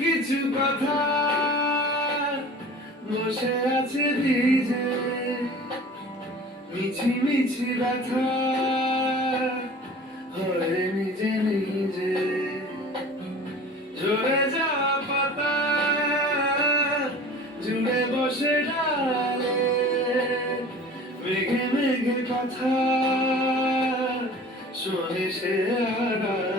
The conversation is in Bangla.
কিছু কথা বসে আছে ভিজে, মিছি মিছি ব্যথা হয় নিজে নিজে। ঝরে যাওয়া পাতা জুড়ে বসে ডালে, মেঘে মেঘে কথা শোনে সে আড়ালে।